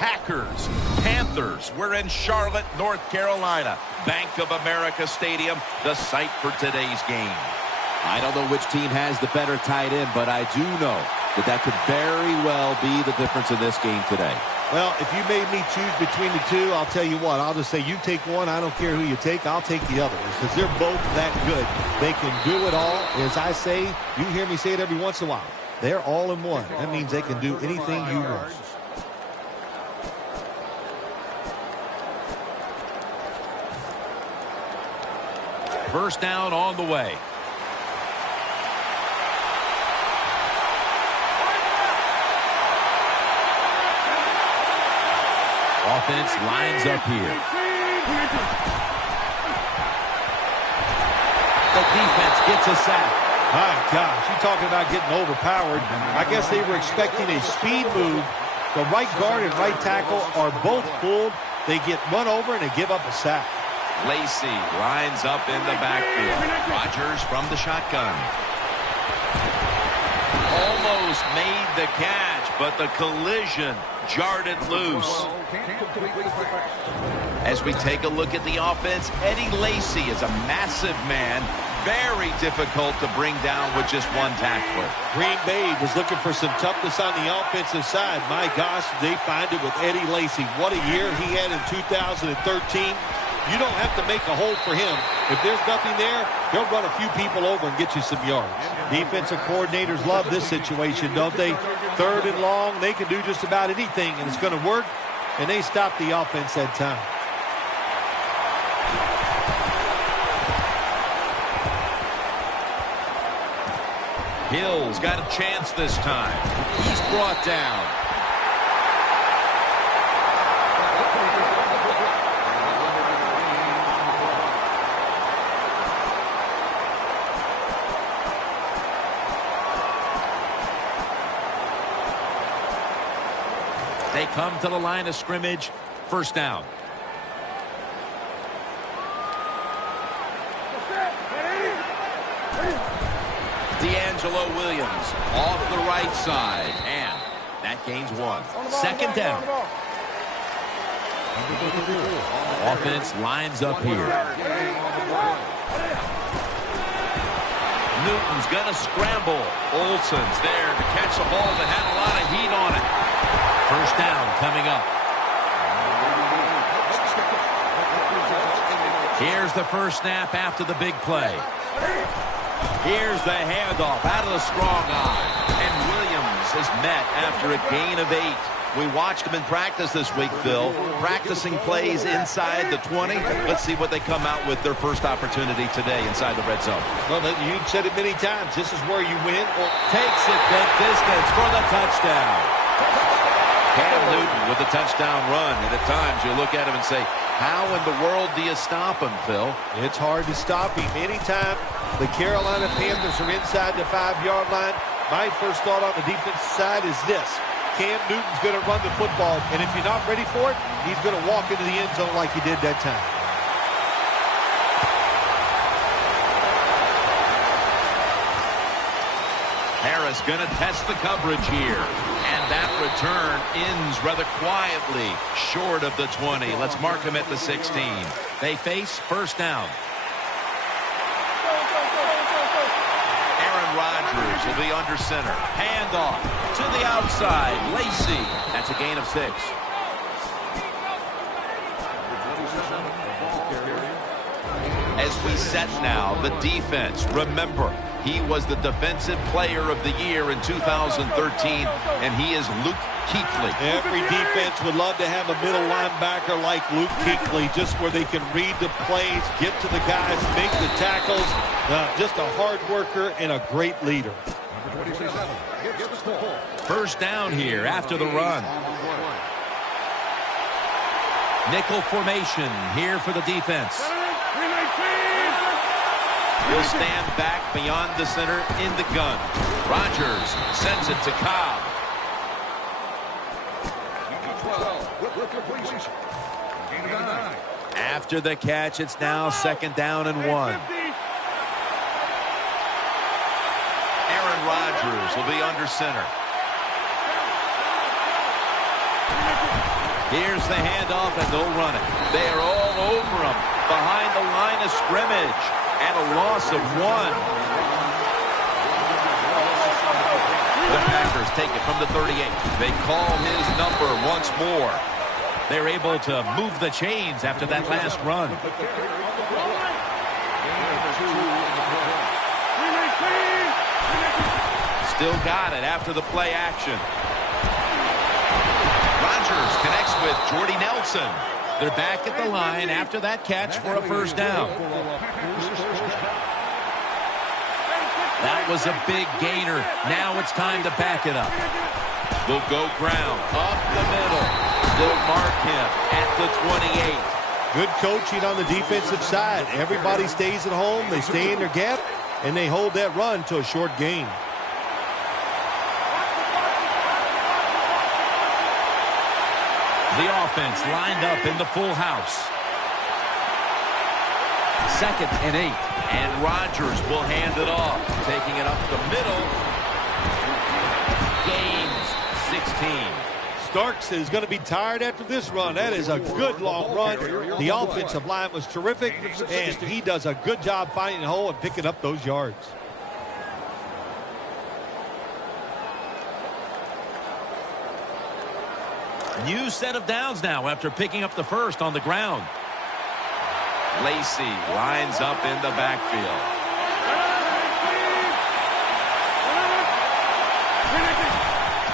Packers, Panthers. We're in Charlotte, North Carolina. Bank of America Stadium, the site for today's game. I don't know which team has the better tight end, but I do know that could very well be the difference in this game today. Well, if you made me choose between the two, I'll tell you what. I'll just say you take one. I don't care who you take. I'll take the other because they're both that good. They can do it all. As I say, you hear me say it every once in a while. They're all in one. That means they can do anything you want. First down on the way. Offense lines up here. The defense gets a sack. My gosh, you're talking about getting overpowered. I guess they were expecting a speed move. The right guard and right tackle are both fooled. They get run over and they give up a sack. Lacy lines up in the backfield. Rodgers from the shotgun. Almost made the catch, but the collision jarred it loose. As we take a look at the offense, Eddie Lacy is a massive man. Very difficult to bring down with just one tackler. Green Bay was looking for some toughness on the offensive side. My gosh, they find it with Eddie Lacy. What a year he had in 2013. You don't have to make a hole for him. If there's nothing there, he'll run a few people over and get you some yards. Defensive coordinators love this situation, don't they? Third and long, they can do just about anything, and it's going to work. And they stop the offense that time. Hill's got a chance this time. He's brought down. They come to the line of scrimmage. First down. D'Angelo Williams off the right side. And that gains one. Second down. Offense lines up here. Newton's going to scramble. Olsen's there to catch the ball that had a lot of heat on it. First down coming up. Here's the first snap after the big play. Here's the handoff out of the strong eye. And Williams is met after a gain of 8. We watched him in practice this week, Phil. Practicing plays inside the 20. Let's see what they come out with their first opportunity today inside the red zone. Well, you've said it many times. This is where you win. Takes it that distance for the touchdown. Cam Newton with the touchdown run. And at times you look at him and say, how in the world do you stop him, Phil? It's hard to stop him. Anytime the Carolina Panthers are inside the 5-yard line, my first thought on the defensive side is this. Cam Newton's going to run the football, and if you're not ready for it, he's going to walk into the end zone like he did that time. Harris going to test the coverage here. And that return ends rather quietly short of the 20. Let's mark him at the 16. They face first down. Aaron Rodgers will be under center. Handoff to the outside. Lacy. That's a gain of 6. As we set now, the defense, remember, he was the defensive player of the year in 2013, and he is Luke Kuechly. Every defense would love to have a middle linebacker like Luke Kuechly, just where they can read the plays, get to the guys, make the tackles. Just a hard worker and a great leader. First down here after the run. Nickel formation here for the defense. Will stand back beyond the center in the gun. Rodgers sends it to Cobb. After the catch, it's now second down and 1. Aaron Rodgers will be under center. Here's the handoff, and they'll run it. They are all over him behind the line of scrimmage, and a loss of 1. The Packers take it from the 38. They call his number once more. They're able to move the chains after that last run. Still got it after the play action. Rodgers connects with Jordy Nelson. They're back at the line after that catch for a first down. That was a big gainer. Now it's time to back it up. They'll go ground up the middle. They'll mark him at the 28. Good coaching on the defensive side. Everybody stays at home. They stay in their gap, and they hold that run to a short gain. The offense lined up in the full house. 2nd and 8. And Rodgers will hand it off. Taking it up the middle. Gains 16. Starks is going to be tired after this run. That is a good long run. The offensive line was terrific, and he does a good job finding the hole and picking up those yards. New set of downs now after picking up the first on the ground. Lacy lines up in the backfield.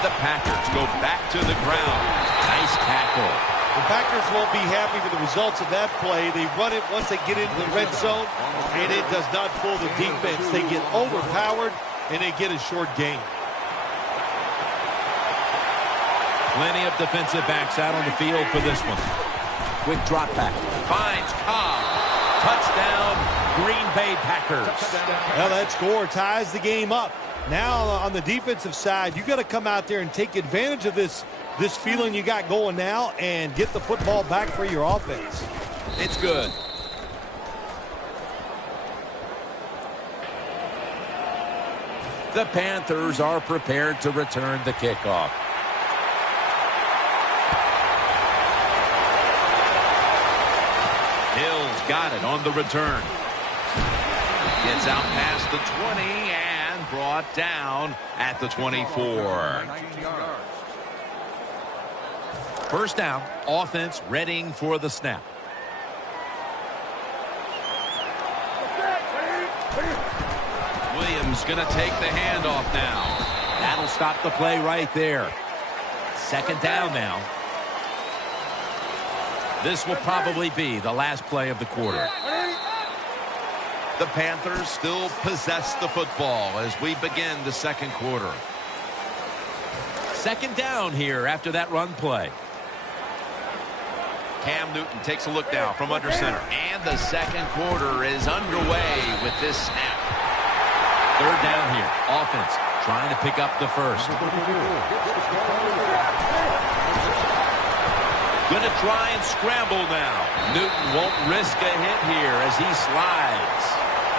The Packers go back to the ground. Nice tackle. The Packers won't be happy with the results of that play. They run it once they get into the red zone, and it does not fool the defense. They get overpowered, and they get a short gain. Plenty of defensive backs out on the field for this one. Quick drop back. Finds Cobb. Touchdown, Green Bay Packers. Well, that score ties the game up. Now on the defensive side, you got to come out there and take advantage of this feeling you got going now and get the football back for your offense. It's good. The Panthers are prepared to return the kickoff. Hill's got it on the return. Gets out past the 20 and brought down at the 24. First down, offense readying for the snap. Williams going to take the handoff now. That'll stop the play right there. 2nd down now. This will probably be the last play of the quarter. The Panthers still possess the football as we begin the second quarter. 2nd down here after that run play. Cam Newton takes a look now from under center. And the second quarter is underway with this snap. 3rd down here. Offense trying to pick up the first. Going to try and scramble now. Newton won't risk a hit here as he slides.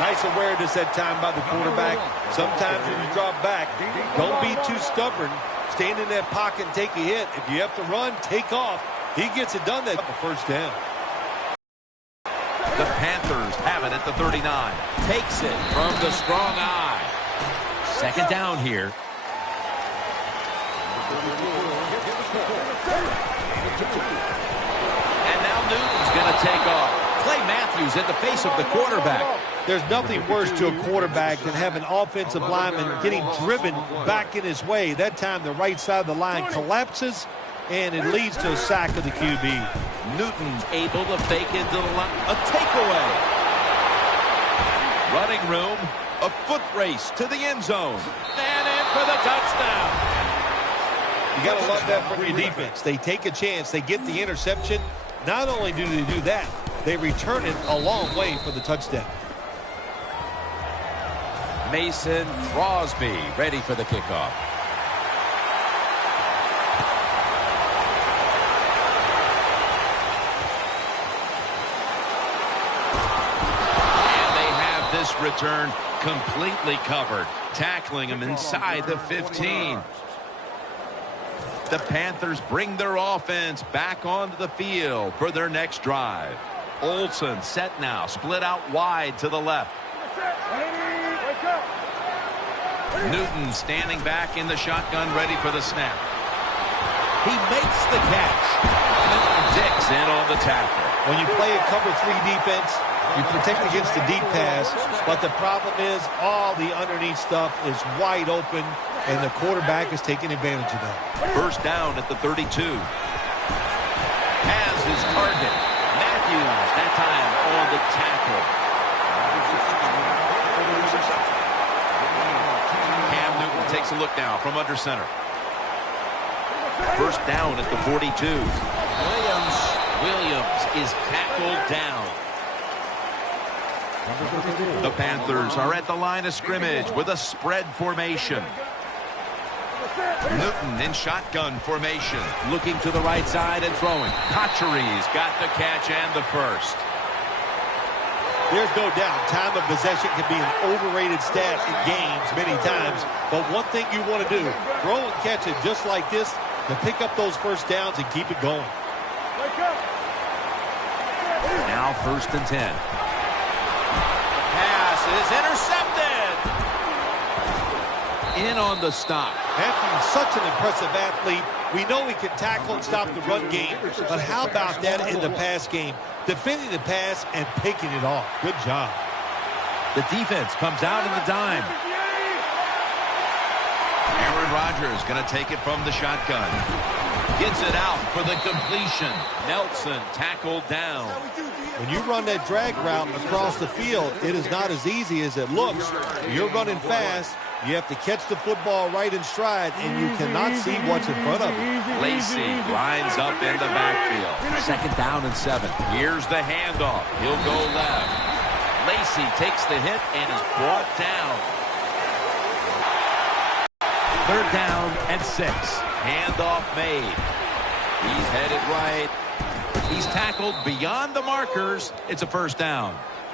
Nice awareness that time by the quarterback. Sometimes when you drop back, don't be too stubborn. Stand in that pocket and take a hit. If you have to run, take off. He gets it done that first down. The Panthers have it at the 39. Takes it from the strong eye. 2nd down here. And now Newton's going to take off. Clay Matthews in the face of the quarterback. There's nothing worse to a quarterback than having an offensive lineman getting driven back in his way. That time the right side of the line collapses, and it leads to a sack of the QB. Newton's able to fake into the line. A takeaway. Running room. A foot race to the end zone. And in for the touchdown. You got to love that from your defense. They take a chance. They get the interception. Not only do they do that, they return it a long way for the touchdown. Mason Crosby ready for the kickoff. And they have this return completely covered, tackling him inside the 15. The Panthers bring their offense back onto the field for their next drive. Olsen set now, split out wide to the left. Newton standing back in the shotgun, ready for the snap. He makes the catch. Dix in on the tackle. When you play a cover 3 defense, you protect against the deep pass, but the problem is all the underneath stuff is wide open, and the quarterback is taking advantage of that. First down at the 32. Has his target. Matthews, that time on the tackle. Cam Newton takes a look now from under center. First down at the 42. Williams is tackled down. The Panthers are at the line of scrimmage with a spread formation. Newton in shotgun formation. Looking to the right side and throwing. Cotchery's got the catch and the first. There's no doubt time of possession can be an overrated stat in games many times, but one thing you want to do, throw and catch it just like this to pick up those first downs and keep it going. Now 1st and 10. Pass is intercepted. In on the stop. Matthew's such an impressive athlete. We know he can tackle and stop the run game, but how about that in the pass game? Defending the pass and picking it off. Good job. The defense comes out in the dime. Aaron Rodgers going to take it from the shotgun. Gets it out for the completion. Nelson tackled down. When you run that drag route across the field, it is not as easy as it looks. You're running fast. You have to catch the football right in stride, and you cannot see what's in front of you. Lacey lines up in the backfield. 2nd down and 7. Here's the handoff. He'll go left. Lacey takes the hit and is brought down. 3rd down and 6. Handoff made. He's headed right. He's tackled beyond the markers. It's a first down.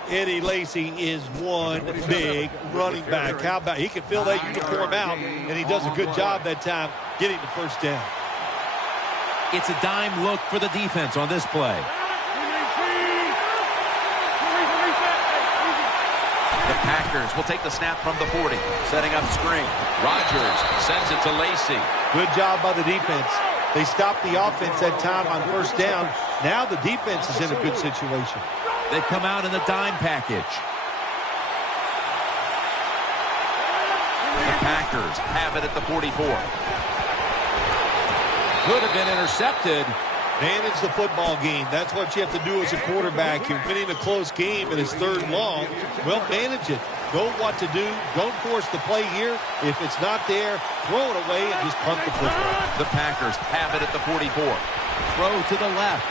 Eddie Lacy is one big running back. How about he can fill that uniform out, and he does a good job that time getting the first down. It's a dime look for the defense on this play. The Packers will take the snap from the 40. Setting up screen. Rodgers sends it to Lacey. Good job by the defense. They stopped the offense that time on first down. Now the defense is in a good situation. They come out in the dime package. The Packers have it at the 44. Could have been intercepted. Manage the football game. That's what you have to do as a quarterback. You're winning a close game and it's 3rd long. Well, manage it. Know what to do. Don't force the play here. If it's not there, throw it away and just punt the football. The Packers have it at the 44. Throw to the left.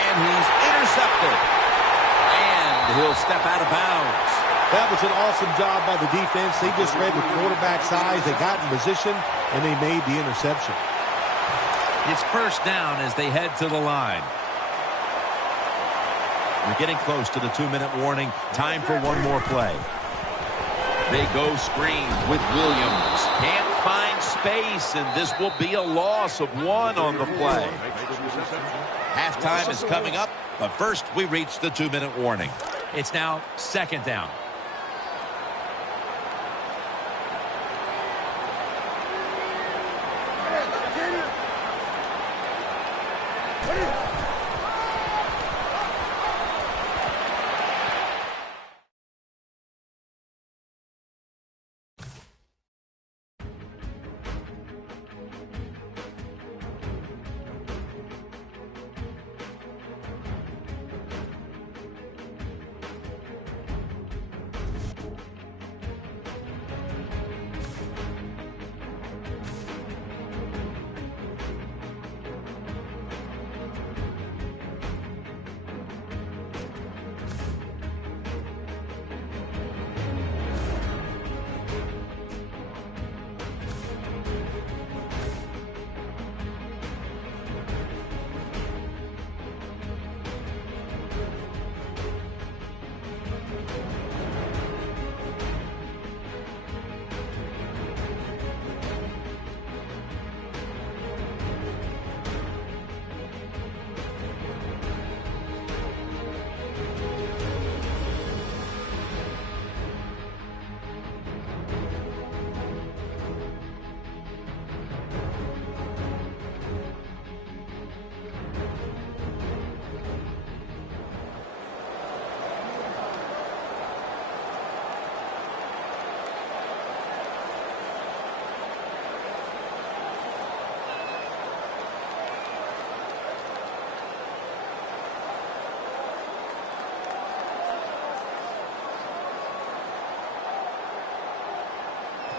And he's intercepted. And he'll step out of bounds. That was an awesome job by the defense. They just read the quarterback's eyes. They got in position, and they made the interception. It's first down as they head to the line. We're getting close to the 2-minute warning. Time for one more play. They go screen with Williams. Can't find space, and this will be a loss of 1 on the play. Halftime is coming up, but first we reach the 2-minute warning. It's now 2nd down.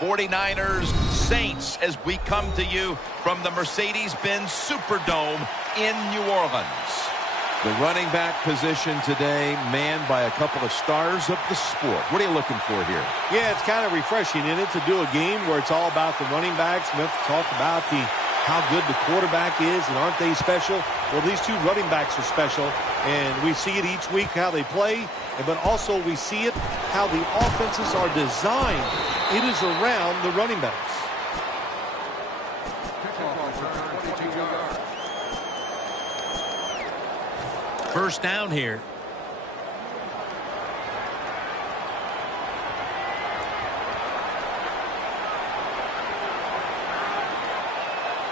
49ers Saints as we come to you from the Mercedes-Benz Superdome in New Orleans. The running back position today manned by a couple of stars of the sport. What are you looking for here? Yeah, it's kind of refreshing, isn't it, to do a game where it's all about the running backs. We have to talk about how good the quarterback is, and aren't they special? Well, these two running backs are special, and we see it each week how they play, but also we see it how the offenses are designed. It is around the running backs. First down here.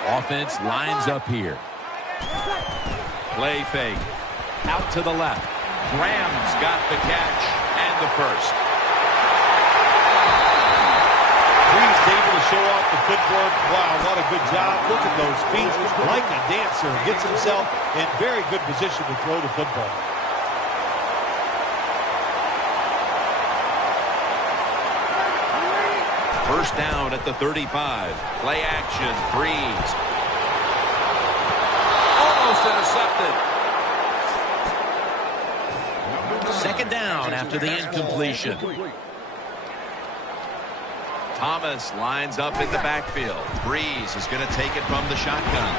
Offense lines up here. Play fake. Out to the left. Graham's got the catch and the first. Brees able to show off the footwork. Wow, what a good job. Look at those feet. Like a dancer. Gets himself in very good position to throw the football. First down at the 35. Play action. Brees. Almost intercepted. Second down after the incompletion. Thomas lines up in the backfield. Brees is going to take it from the shotgun.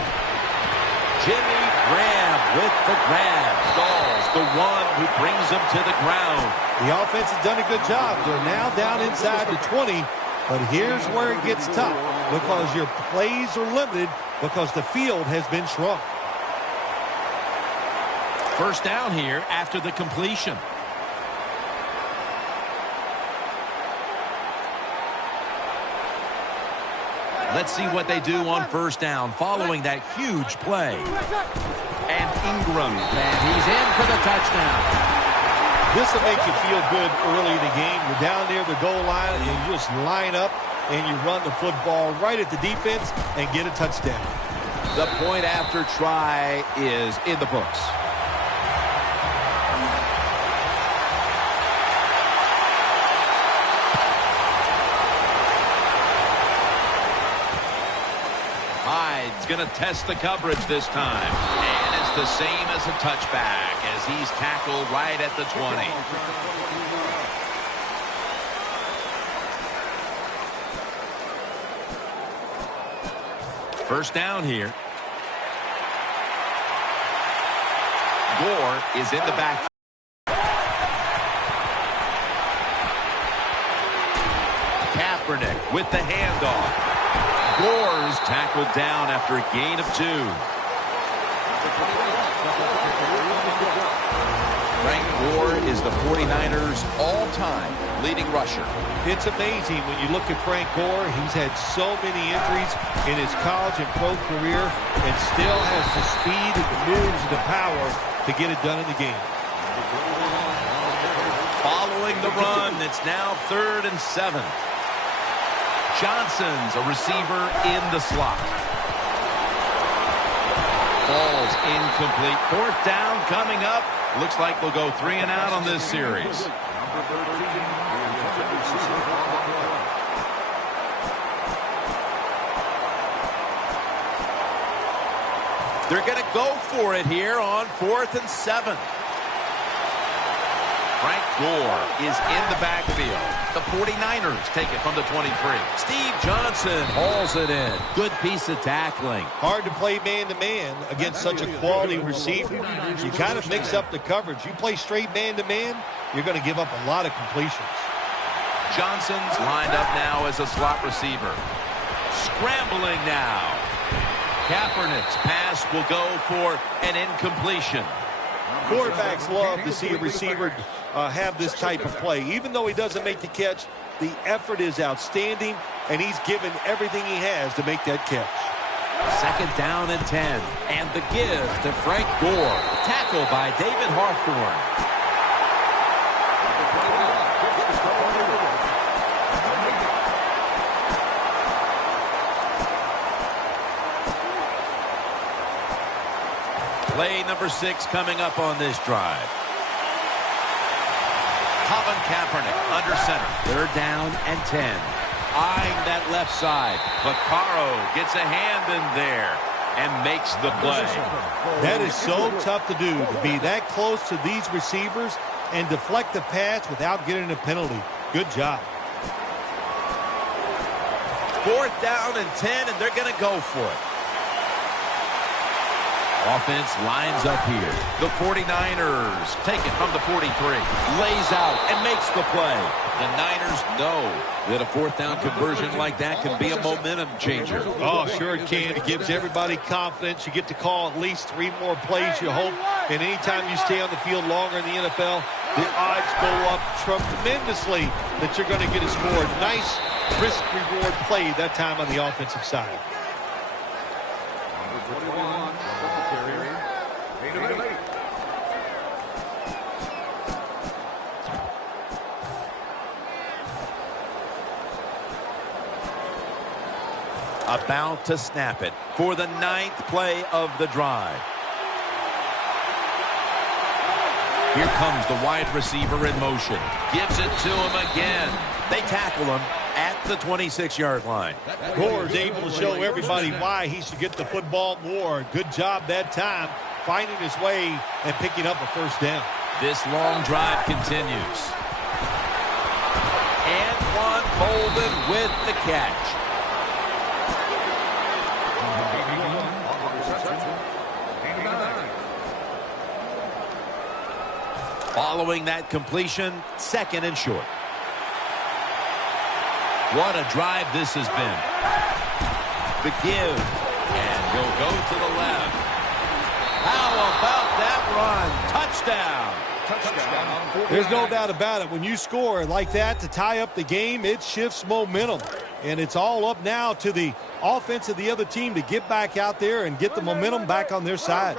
Jimmy Graham with the grab. Stalls the one who brings him to the ground. The offense has done a good job. They're now down inside the 20. But here's where it gets tough, because your plays are limited because the field has been shrunk. First down here after the completion. Let's see what they do on first down following that huge play. And Ingram, and he's in for the touchdown. This will make you feel good early in the game. You're down near the goal line, and you just line up, and you run the football right at the defense and get a touchdown. The point after try is in the books. Hyde's going to test the coverage this time. And it's the same as a touchback as he's tackled right at the 20. First down here. Gore is in the back. Kaepernick with the handoff. Gore is tackled down after a gain of 2. Frank Gore is the 49ers' all-time leading rusher. It's amazing when you look at Frank Gore. He's had so many injuries in his college and pro career and still has the speed and the moves and the power to get it done in the game. Following the run, it's now 3rd and 7. Johnson's a receiver in the slot. Ball's incomplete. 4th down coming up. Looks like we'll go 3 and out on this series. They're going to go for it here on 4th and 7. Frank Gore is in the backfield. The 49ers take it from the 23. Steve Johnson hauls it in. Good piece of tackling. Hard to play man-to-man against such a quality receiver. You kind of mix up the coverage. You play straight man-to-man, you're going to give up a lot of completions. Johnson's lined up now as a slot receiver. Scrambling now. Kaepernick's pass will go for an incompletion. Quarterbacks love to see a receiver have this type of play. Even though he doesn't make the catch, the effort is outstanding, and he's given everything he has to make that catch. 2nd down and 10. And the give to Frank Gore. Tackle by David Hawthorne. Play number 6 coming up on this drive. Colin Kaepernick under center. 3rd down and 10. eyeing that left side. Vaccaro gets a hand in there and makes the play. That is so tough to do, to be that close to these receivers and deflect the pass without getting a penalty. Good job. 4th down and 10, and they're going to go for it. Offense lines up here. The 49ers take it from the 43. Lays out and makes the play. The Niners know That a 4th down conversion like that can be a momentum changer. Oh, sure it can. It gives everybody confidence. You get to call at least 3 more plays, you hope. And anytime you stay on the field longer in the NFL, the odds go up tremendously that you're going to get a score. Nice risk-reward play that time on the offensive side. About to snap it for the 9th play of the drive. Here comes the wide receiver in motion. gives it to him again. They tackle him at the 26-yard line. Gore's able to show everybody why he should get the football more. Good job that time, finding his way and picking up a 1st down. This long drive continues. Antoine Bolden with the catch. Following that completion, 2nd and short. What a drive this has been. The give, and he'll go to the left. How about that run? Touchdown. There's no doubt about it. When you score like that to tie up the game, it shifts momentum. And it's all up now to the offense of the other team to get back out there and get the momentum back on their side.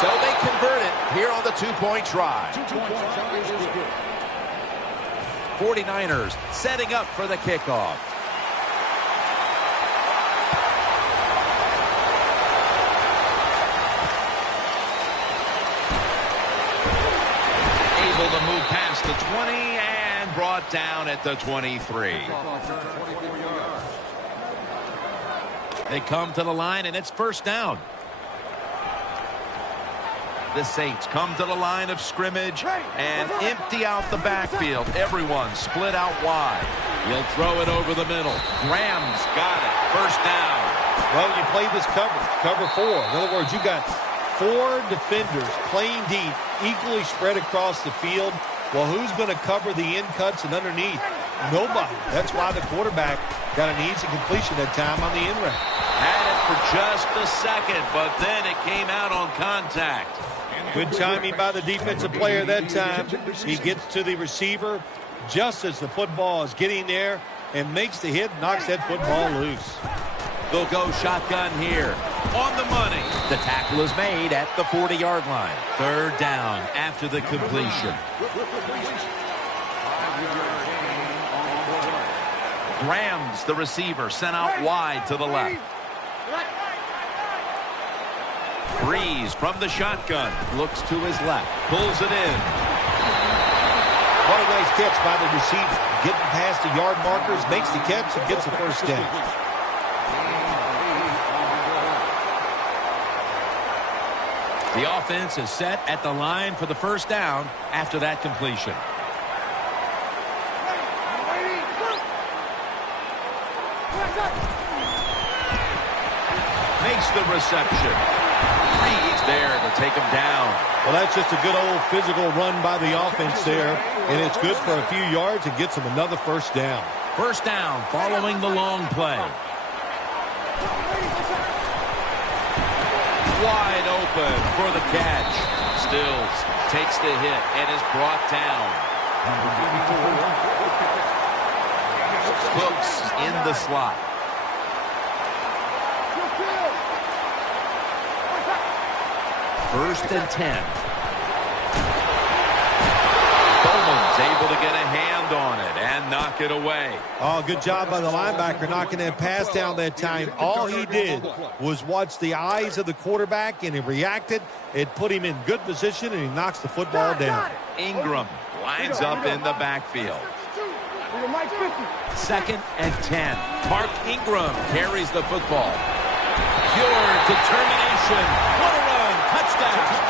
So they convert it here on the 2-point try. 49ers setting up for the kickoff. Able to move past the 20 and brought down at the 23. They come to the line, and it's 1st down. The Saints come to the line of scrimmage and empty out the backfield. Everyone split out wide. He'll throw it over the middle. Graham's got it. 1st down. Well, you play this cover 4. In other words, you got 4 defenders playing deep, equally spread across the field. Well, who's going to cover the in cuts and underneath? Nobody. That's why the quarterback got an easy completion that time on the in route. Had it for just a second, but then it came out on contact. Good timing by the defensive player that time. He gets to the receiver just as the football is getting there and makes the hit, knocks that football loose. They'll go shotgun here. On the money. The tackle is made at the 40-yard line. 3rd down after the completion. Graham's the receiver, sent out wide to the left. Breeze from the shotgun. Looks to his left. Pulls it in. What a nice catch by the receiver. Getting past the yard markers, makes the catch, and gets the 1st down. The offense is set at the line for the 1st down after that completion. Makes the reception. Reed's there to take him down. Well, that's just a good old physical run by the offense there, and it's good for a few yards and gets them another 1st down. 1st down following the long play. Wide open for the catch. Stills takes the hit and is brought down. Cooks in the slot. First and 10. Bowman's able to get a hand on it and knock knock it away. Oh, good job by the linebacker knocking that pass down that time. All he did was watch the eyes of the quarterback, and he reacted. It put him in good position, and he knocks the football down. Ingram lines up in the backfield. 2nd and 10. Mark Ingram carries the football. Pure determination. What a run. Touchdown.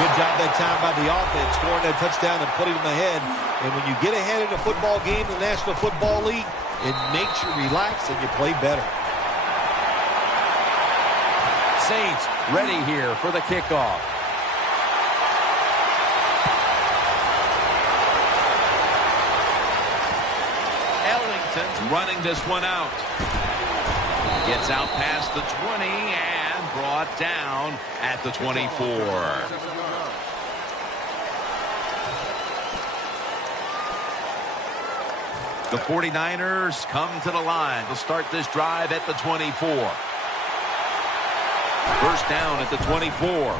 Good job that time by the offense, scoring that touchdown and putting them ahead. And when you get ahead in a football game in the National Football League, it makes you relax and you play better. Saints ready here for the kickoff. Ellington's running this one out. Gets out past the 20 and brought down at the 24. The 49ers come to the line to start this drive at the 24. First down at the 24. Gore.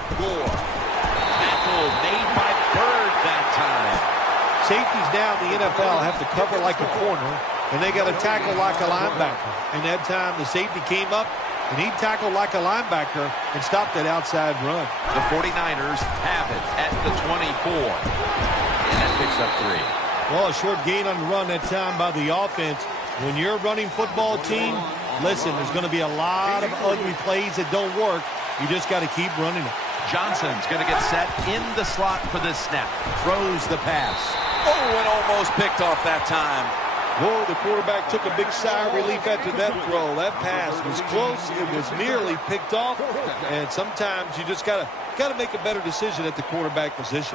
Tackle made by Bird that time. Safeties now in the NFL have to cover like a corner, and they got to tackle like a linebacker. And that time the safety came up, and he tackled like a linebacker and stopped that outside run. The 49ers have it at the 24. And that picks up 3. Well, a short gain on the run that time by the offense. When you're a running football team, listen, there's going to be a lot of ugly plays that don't work. You just got to keep running it. Johnson's going to get set in the slot for this snap. Throws the pass. Oh, and almost picked off that time. Whoa, the quarterback took a big sigh of relief after that throw. That pass was close. It was nearly picked off. And sometimes you just got to make a better decision at the quarterback position.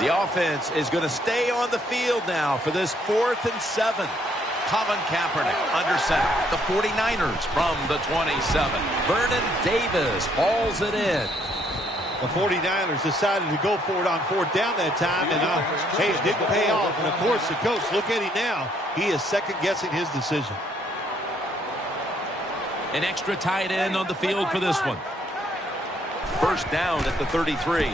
The offense is going to stay on the field now for this 4th and 7. Colin Kaepernick under center. The 49ers from the 27. Vernon Davis hauls it in. The 49ers decided to go for it on 4th down that time, and hey, it didn't pay off. And of course, the coach, look at him now. He is second-guessing his decision. An extra tight end on the field for this one. First down at the 33.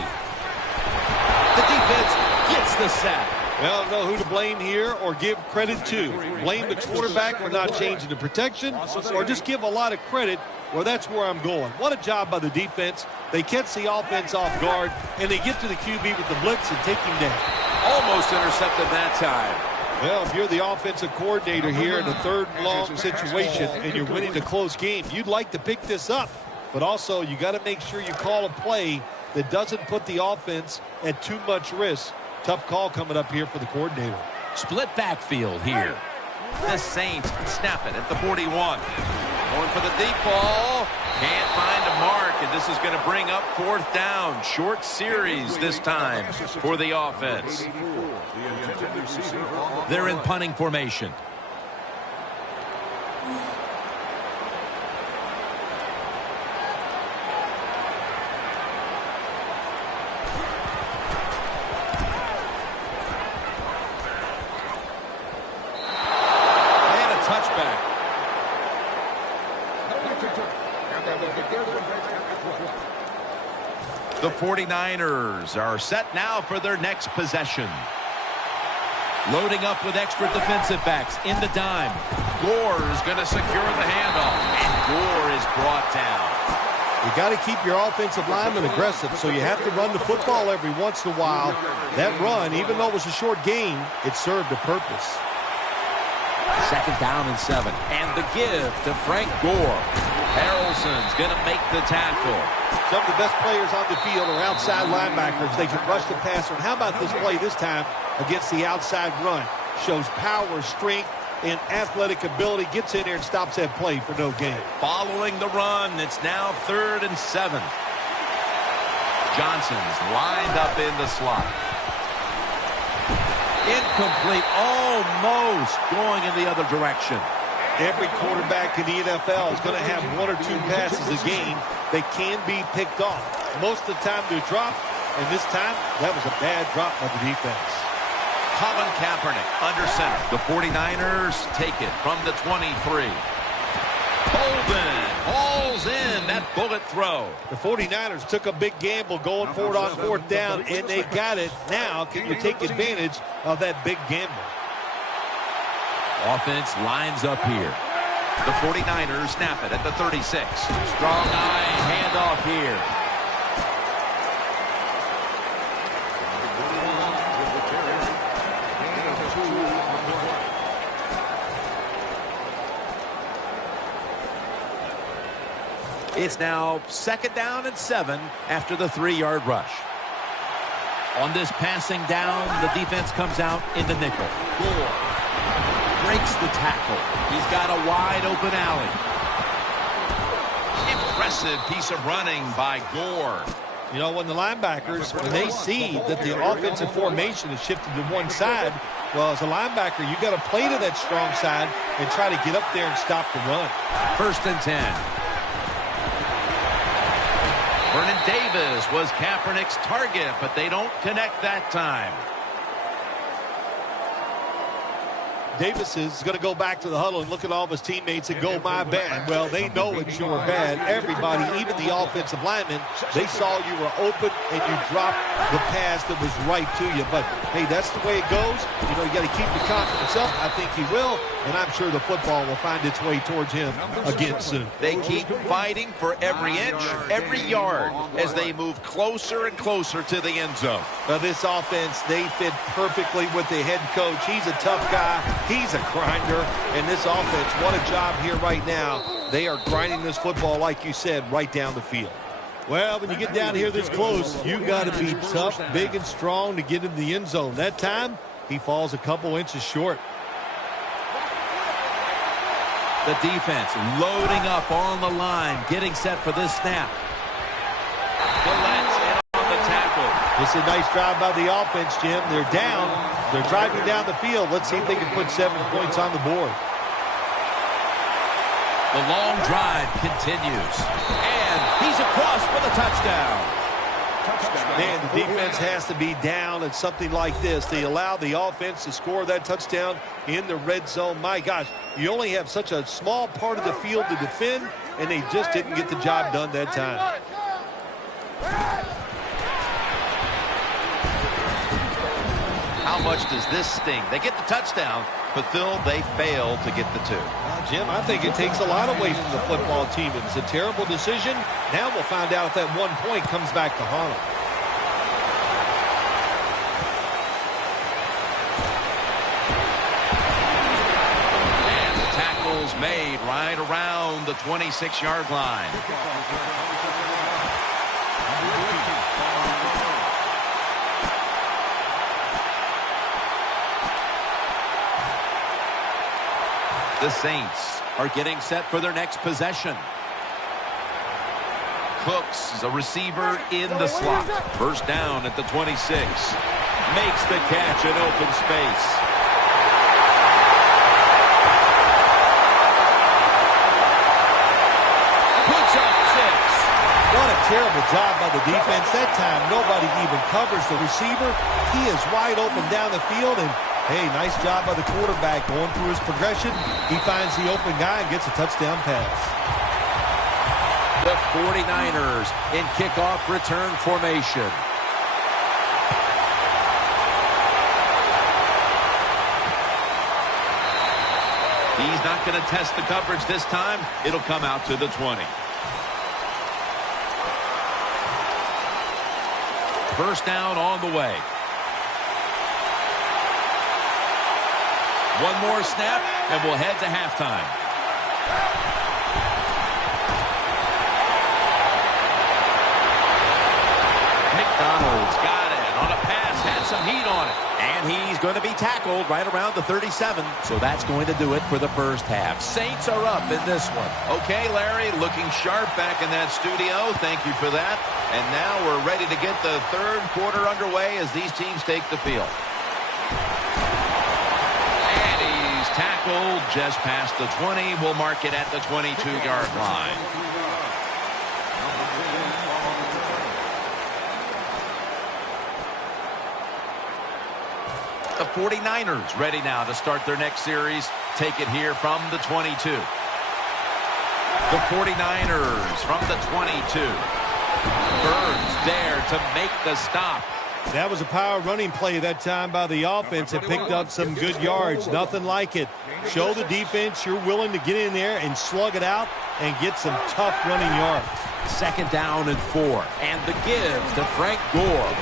The defense gets the sack. Well, I don't know who to blame here or give credit to. Blame the quarterback for not changing the protection, or just give a lot of credit. Well, that's where I'm going. What a job by the defense. They catch the offense off guard, and they get to the QB with the blitz and take him down. Almost intercepted that time. Well, if you're the offensive coordinator here in a 3rd and long situation and you're winning a close game, you'd like to pick this up. But also, you got to make sure you call a play that doesn't put the offense at too much risk. Tough call coming up here for the coordinator. Split backfield here. The Saints snap it at the 41. Going for the deep ball. Can't find a mark, and this is going to bring up 4th down. Short series this time for the offense. They're in punting formation. The 49ers are set now for their next possession. Loading up with extra defensive backs in the dime. Gore is going to secure the handoff, and Gore is brought down. You got to keep your offensive lineman aggressive, so you have to run the football every once in a while. That run, even though it was a short game, it served a purpose. 2nd down and 7. And the give to Frank Gore. Harrelson's going to make the tackle. Some of the best players on the field are outside linebackers. They can rush the passer. And how about this play this time against the outside run? Shows power, strength, and athletic ability. Gets in there and stops that play for no gain. Following the run, it's now 3rd and 7. Johnson's lined up in the slot. Incomplete, almost going in the other direction. Every quarterback in the NFL is going to have 1 or 2 passes a game that can be picked off. Most of the time they're dropped, and this time that was a bad drop by the defense. Colin Kaepernick under center. The 49ers take it from the 23. Holden hauls in. That bullet throw. The 49ers took a big gamble going for it on fourth down, and they got it. Now, can you take advantage of that big gamble? Offense lines up here. The 49ers snap it at the 36. Strong eye handoff here. It's now 2nd down and 7 after the 3-yard rush. On this passing down, the defense comes out in the nickel. Gore breaks the tackle. He's got a wide open alley. Impressive piece of running by Gore. You know, when the linebackers, when they see that the offensive formation is shifted to one side, well, as a linebacker, you got to play to that strong side and try to get up there and stop the run. 1st and 10. Vernon Davis was Kaepernick's target, but they don't connect that time. Davis is going to go back to the huddle and look at all of his teammates and go, my bad. Well, they know it's your bad. Everybody, even the offensive linemen, they saw you were open and you dropped the pass that was right to you. But, hey, that's the way it goes. You know, you got to keep your confidence up. I think he will, and I'm sure the football will find its way towards him again soon. They keep fighting for every inch, every yard as they move closer and closer to the end zone. Well, this offense, they fit perfectly with the head coach. He's a tough guy. He's a grinder, and this offense, what a job here right now. They are grinding this football, like you said, right down the field. Well, when you get down here this close, you got to be tough, big, and strong to get into the end zone. That time, he falls a couple inches short. The defense loading up on the line, getting set for this snap. Gillette's in on the tackle. This is a nice drive by the offense, Jim. They're down. They're driving down the field. Let's see if they can put 7 points on the board. The long drive continues. And he's across for the touchdown. Man, the defense has to be down at something like this. They allow the offense to score that touchdown in the red zone. My gosh, you only have such a small part of the field to defend, and they just didn't get the job done that time. How much does this sting? They get the touchdown, but Phil, they fail to get the 2. Jim, I think it takes a lot away from the football team. It's a terrible decision. Now we'll find out if that 1 point comes back to haunt them. And the tackle's made right around the 26-yard line. The Saints are getting set for their next possession. Cooks is a receiver in the slot. 1st down at the 26. Makes the catch in open space. Puts up 6. What a terrible job by the defense. That time, nobody even covers the receiver. He is wide open down the field, and hey, nice job by the quarterback going through his progression. He finds the open guy and gets a touchdown pass. The 49ers in kickoff return formation. He's not going to test the coverage this time. It'll come out to the 20. 1st down on the way. One more snap, and we'll head to halftime. McDonald's got it on a pass, had some heat on it. And he's going to be tackled right around the 37. So that's going to do it for the first half. Saints are up in this one. Okay, Larry, looking sharp back in that studio. Thank you for that. And now we're ready to get the 3rd quarter underway as these teams take the field. Tackled just past the 20. We'll mark it at the 22-yard line. The 49ers ready now to start their next series. Take it here from the 22. The 49ers from the 22. Burns there to make the stop. That was a power running play that time by the offense. It picked up some good yards. Nothing like it. Show the defense you're willing to get in there and slug it out and get some tough running yards. 2nd down and 4. And the give to Frank Gore.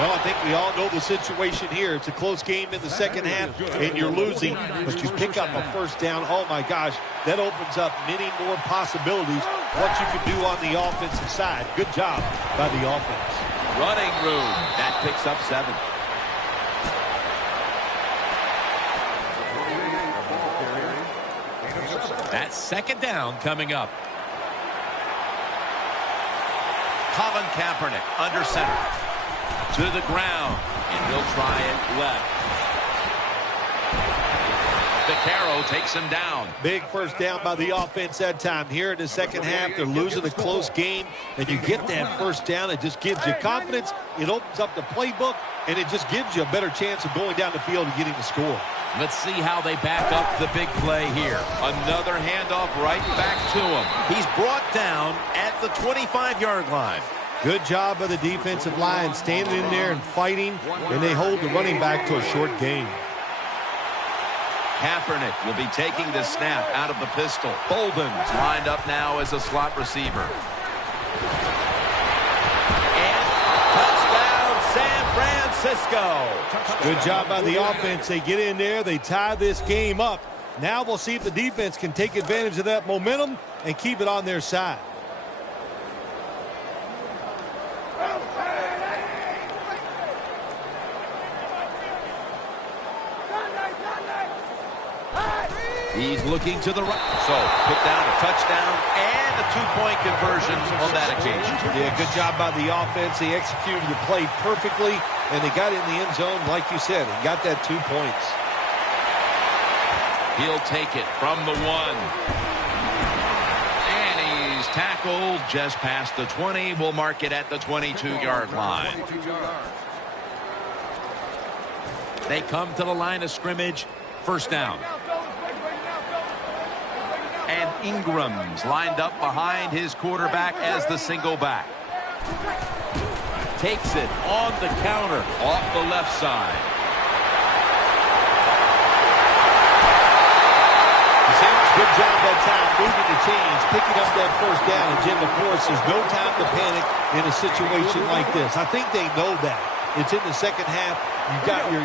Well, I think we all know the situation here. It's a close game in the second half, and you're losing, but you pick up a first down. Oh, my gosh, that opens up many more possibilities, what you can do on the offensive side. Good job by the offense. Running room. That picks up 7. That's 2nd down coming up. Colin Kaepernick under center. To the ground, and he'll try it left. Vaccaro takes him down. Big first down by the offense that time. Here in the second half, they're losing a close game, and you get that first down. It just gives you confidence. It opens up the playbook, and it just gives you a better chance of going down the field and getting the score. Let's see how they back up the big play here. Another handoff right back to him. He's brought down at the 25-yard line. Good job by the defensive line, standing in there and fighting, and they hold the running back to a short gain. Kaepernick will be taking the snap out of the pistol. Bolden's lined up now as a slot receiver. And touchdown, San Francisco. Good job by the offense. They get in there, they tie this game up. Now we'll see if the defense can take advantage of that momentum and keep it on their side. He's looking to the right. So, put down a touchdown and a 2-point conversion on that occasion. Yeah, good job by the offense. They executed the play perfectly, and they got in the end zone, like you said, and got that 2 points. He'll take it from the 1. And he's tackled just past the 20. We'll mark it at the 22-yard line. They come to the line of scrimmage. First down. And Ingram's lined up behind his quarterback as the single back. Takes it on the counter off the left side. The Saints, good job that time moving the chains, picking up that first down. And Jim, of course, there's no time to panic in a situation like this. I think they know that. It's in the second half.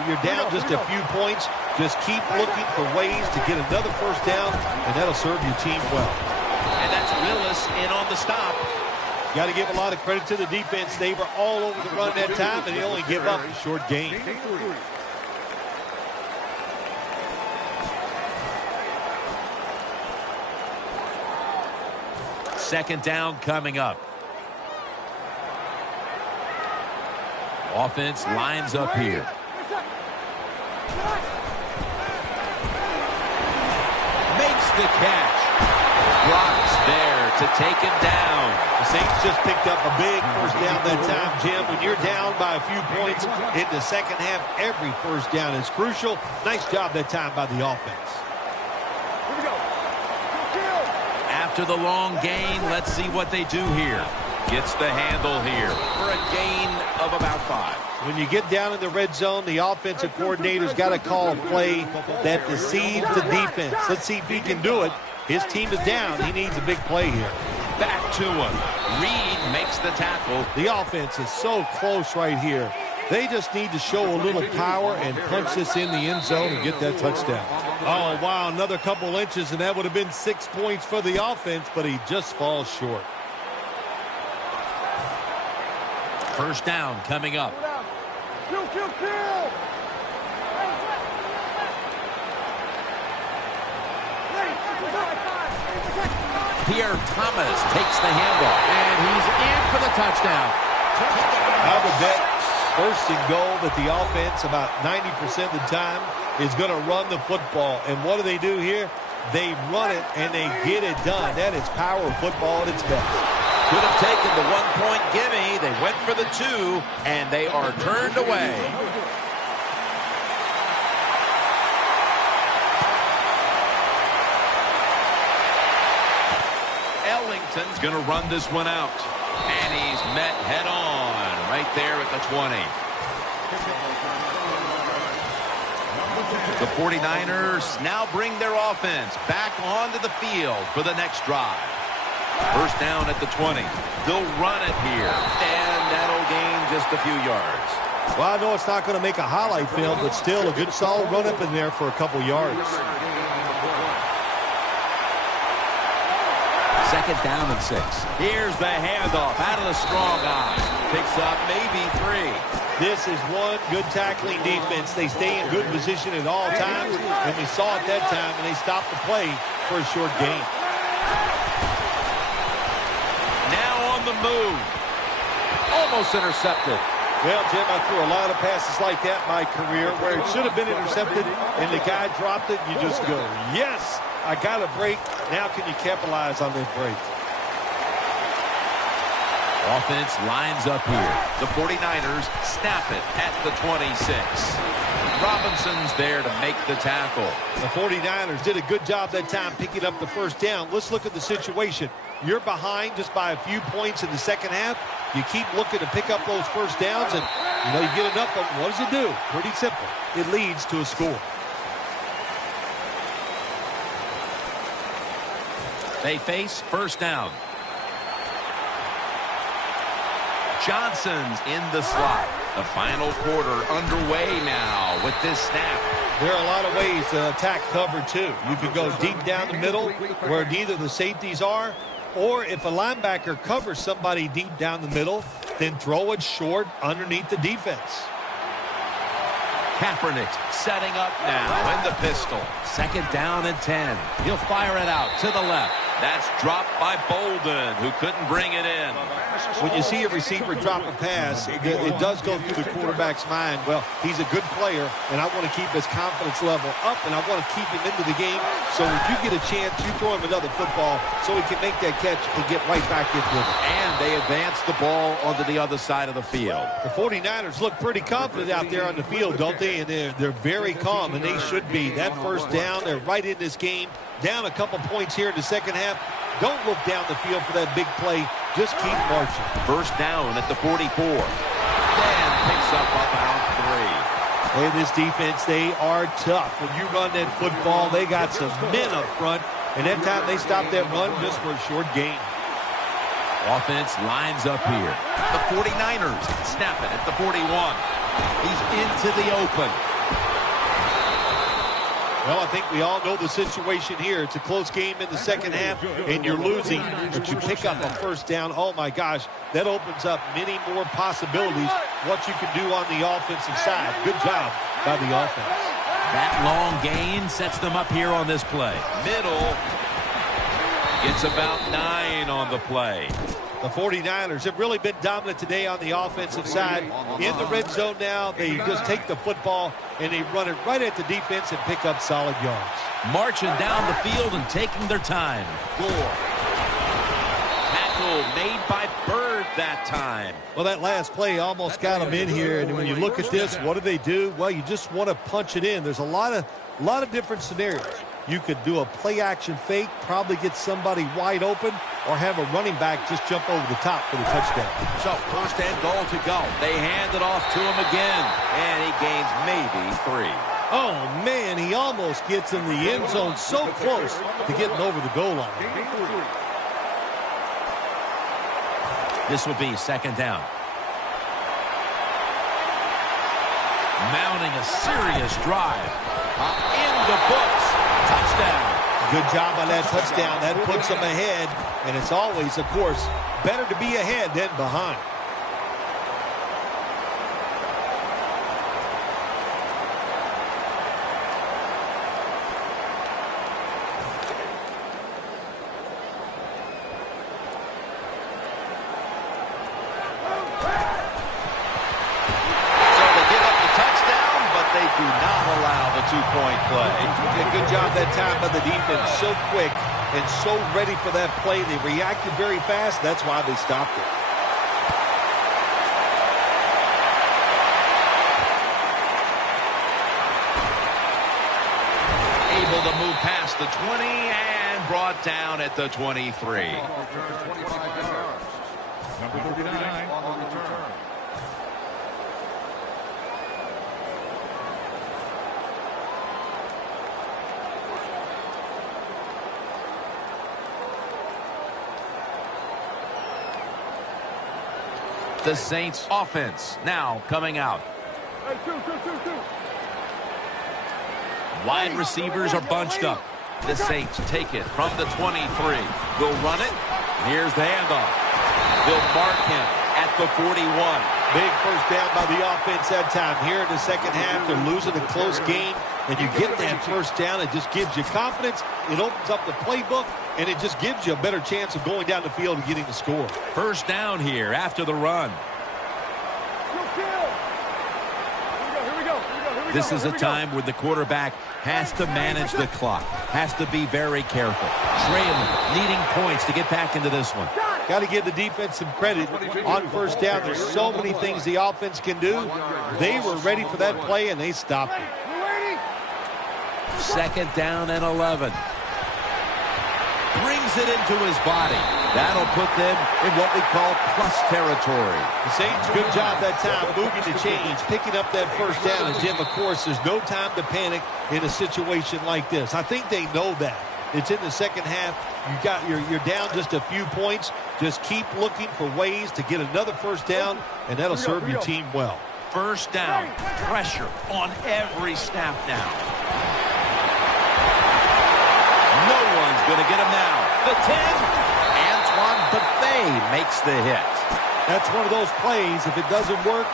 You're down just a few points. Just keep looking for ways to get another first down, and that'll serve your team well. And that's Willis in on the stop. Got to give a lot of credit to the defense. They were all over the run that time, and they only give up a short gain. Second down coming up. Offense lines up here. Makes the catch. Blocks there to take him down. The Saints just picked up a big first down that time, Jim. When you're down by a few points in the second half, every first down is crucial. Nice job that time by the offense. Here we go. After the long gain, let's see what they do here. Gets the handle here for a gain of about 5. When you get down in the red zone, the offensive coordinator's got to call a play that deceives the defense. Let's see if he can do it. His team is down. He needs a big play here. Back to him. Reed makes the tackle. The offense is so close right here. They just need to show a little power and punch this in the end zone and get that touchdown. Oh, wow, another couple inches, and that would have been 6 points for the offense, but he just falls short. First down coming up. Kill. Pierre Thomas takes the handoff, and he's in for the touchdown. I would bet first and goal that the offense about 90% of the time is going to run the football. And what do here? They run it, and they get it done. That is power football at its best. Could have taken the 1-point gimme. They went for the 2, and they are turned away. Ellington's going to run this one out. And he's met head-on right there at the 20. The 49ers now bring their offense back onto the field for the next drive. First down at the 20. They'll run it here, and that'll gain just a few yards. Well, I know it's not going to make a highlight film, but still a good solid run up in there for a couple yards. Second down and 6. Here's the handoff out of the strong eye. Picks up maybe 3. This is one good tackling defense. They stay in good position at all times, and we saw it that time, and they stopped the play for a short gain. Now on the move. Almost intercepted. Well, Jim, I threw a lot of passes like that in my career where it should have been intercepted, and the guy dropped it, and you just go, yes, I got a break. Now can you capitalize on that break? Offense lines up here. The 49ers snap it at the 26. Robinson's there to make the tackle. The 49ers did a good job that time picking up the first down. Let's look at the situation. You're behind just by a few points in the second half. You keep looking to pick up those first downs, and you get enough of them. What does it do? Pretty simple. It leads to a score. They face first down. Johnson's in the slot. The final quarter underway now with this snap. There are a lot of ways to attack cover, too. You can go deep down the middle where neither the safeties are, or if a linebacker covers somebody deep down the middle, then throw it short underneath the defense. Kaepernick setting up now in the pistol. Second down and 10. He'll fire it out to the left. That's dropped by Bolden, who couldn't bring it in. When you see a receiver drop a pass, it does go through the quarterback's mind. Well, he's a good player, and I want to keep his confidence level up, and I want to keep him into the game. So when you get a chance, you throw him another football so he can make that catch and get right back into it. And they advance the ball onto the other side of the field. The 49ers look pretty confident out there on the field, don't they? And they're very calm, and they should be. That first down, they're right in this game. Down a couple points here in the second half. Don't look down the field for that big play. Just keep marching. First down at the 44. Then picks up about 3. Hey, this defense, they are tough. When you run that football, they got some men up front. And that time they stopped that run just for a short gain. Offense lines up here. The 49ers snap it at the 41. He's into the open. Well, I think we all know the situation here. It's a close game in the second half, and you're losing, but you pick up a first down. Oh, my gosh, that opens up many more possibilities, what you can do on the offensive side. Good job by the offense. That long gain sets them up here on this play. Middle gets about 9 on the play. The 49ers have really been dominant today on the offensive side. In the red zone now, they just take the football and they run it right at the defense and pick up solid yards. Marching down the field and taking their time. Gore. Tackle made by Bird that time. Well, that last play almost got them in here. And when you look at this, what do? Well, you just want to punch it in. There's a lot of different scenarios. You could do a play-action fake, probably get somebody wide open, or have a running back just jump over the top for the touchdown. So, first and goal to go. They hand it off to him again, and he gains maybe 3. Oh, man, he almost gets in the end zone so close to getting over the goal line. This will be second down. Mounting a serious drive. In the books. Touchdown. Good job on that touchdown. That puts them ahead. And it's always, of course, better to be ahead than behind. Do not allow the two-point play. Good job that time by the defense. So quick and so ready for that play. They reacted very fast. That's why they stopped it. Able to move past the 20 and And brought down at the 23. Number 39 on the return. The Saints offense now coming out. Wide receivers are bunched up. The Saints take it from the 23. They'll run it. Here's the handoff. They'll mark him at the 41. Big first down by the offense that time. Here in the second half, they're losing a close game, and you get that first down. It just gives you confidence. It opens up the playbook, and it just gives you a better chance of going down the field and getting the score. First down here after the run. This is a time where the quarterback has to manage the clock, has to be very careful. Trailing, needing points to get back into this one. Got to give the defense some credit on first down. There's so many things the offense can do. They were ready for that play, and they stopped it. Second down and 11. Brings it into his body. That'll put them in what we call plus territory. The Saints, good job that time moving the chains, picking up that first down. And, Jim, of course, there's no time to panic in a situation like this. I think they know that. It's in the second half. You're down just a few points. Just keep looking for ways to get another first down, and that'll serve your team well. First down. Pressure on every snap now. No one's going to get him now. The 10. Antoine Buffet makes the hit. That's one of those plays. If it doesn't work,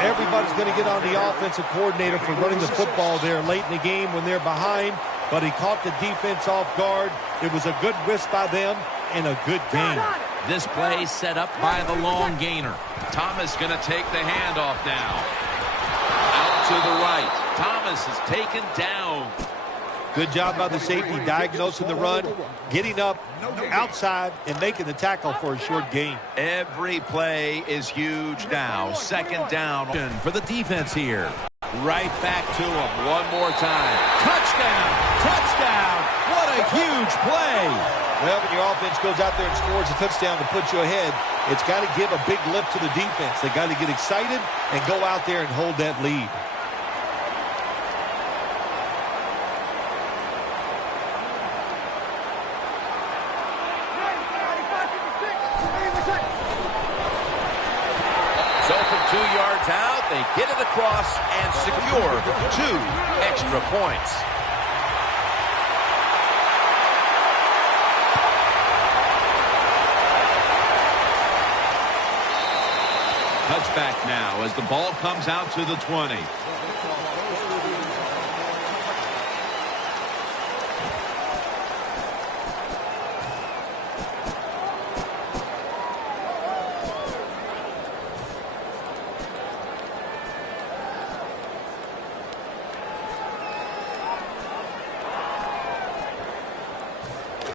everybody's going to get on the offensive coordinator for running the football there late in the game when they're behind. But he caught the defense off guard. It was a good risk by them and a good game. This play set up by the long gainer. Thomas going to take the handoff now. Out to the right. Thomas is taken down. Good job by the safety diagnosing the run, getting up outside and making the tackle for a short gain. Every play is huge now. Second down for the defense here. Right back to him one more time. Touchdown! Touchdown! What a huge play! Well, when your offense goes out there and scores a touchdown to put you ahead, it's got to give a big lift to the defense. They got to get excited and go out there and hold that lead. So from 2 yards out, they get it across and secure 2 extra points. Touchback now as the ball comes out to the 20.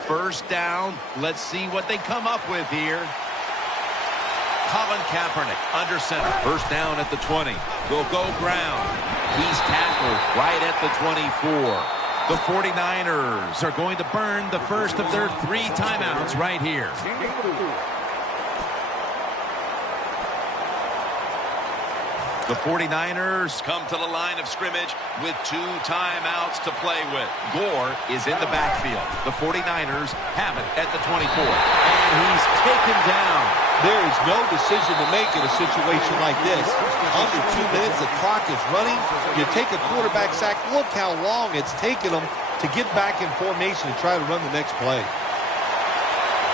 First down. Let's see what they come up with here. Colin Kaepernick under center. First down at the 20. They'll go ground. He's tackled right at the 24. The 49ers are going to burn the first of their 3 timeouts right here. The 49ers come to the line of scrimmage with 2 timeouts to play with. Gore is in the backfield. The 49ers have it at the 24. And he's taken down. There is no decision to make in a situation like this. Under 2 minutes, the clock is running. You take a quarterback sack. Look how long it's taken them to get back in formation and try to run the next play.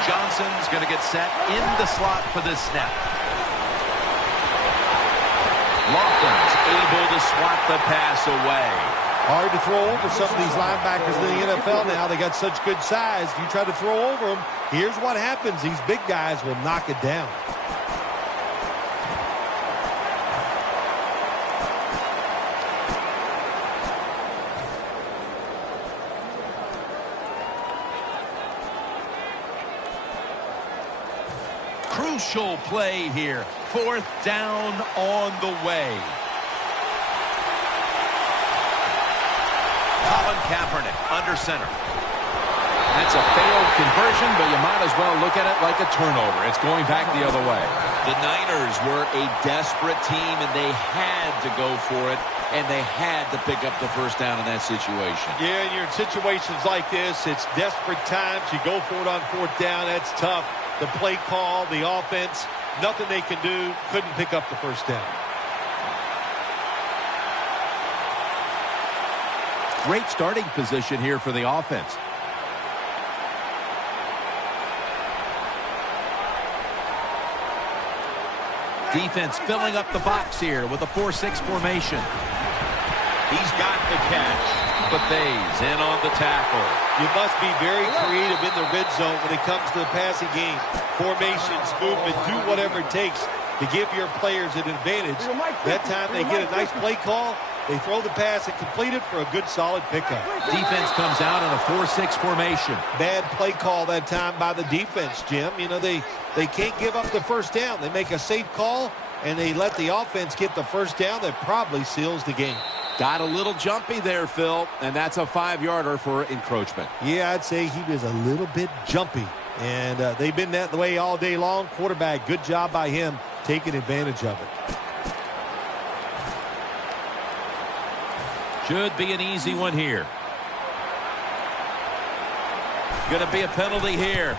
Johnson's going to get set in the slot for this snap. Laughlin's able to swat the pass away. Hard to throw over some of these linebackers in the NFL now. They got such good size. You try to throw over them, here's what happens. These big guys will knock it down. Crucial play here. 4th down on the way. Colin Kaepernick under center. That's a failed conversion, but you might as well look at it like a turnover. It's going back the other way. The Niners were a desperate team, and they had to go for it, and they had to pick up the first down in that situation. Yeah, and you're in situations like this. It's desperate times. You go for it on fourth down. That's tough. The play call, the offense, nothing they can do. Couldn't pick up the first down. Great starting position here for the offense. Defense filling up the box here with a 4-6 formation. He's got the catch. Buffet's in on the tackle. You must be very creative in the red zone when it comes to the passing game. Formations, movement, do whatever it takes to give your players an advantage. That time they get a nice play call. They throw the pass and complete it for a good, solid pickup. Defense comes out in a 4-6 formation. Bad play call that time by the defense, Jim. You know, they can't give up the first down. They make a safe call, and they let the offense get the first down. That probably seals the game. Got a little jumpy there, Phil, and that's a 5-yarder for encroachment. Yeah, I'd say he was a little bit jumpy, and they've been that way all day long. Quarterback, good job by him taking advantage of it. Should be an easy one here. Going to be a penalty here.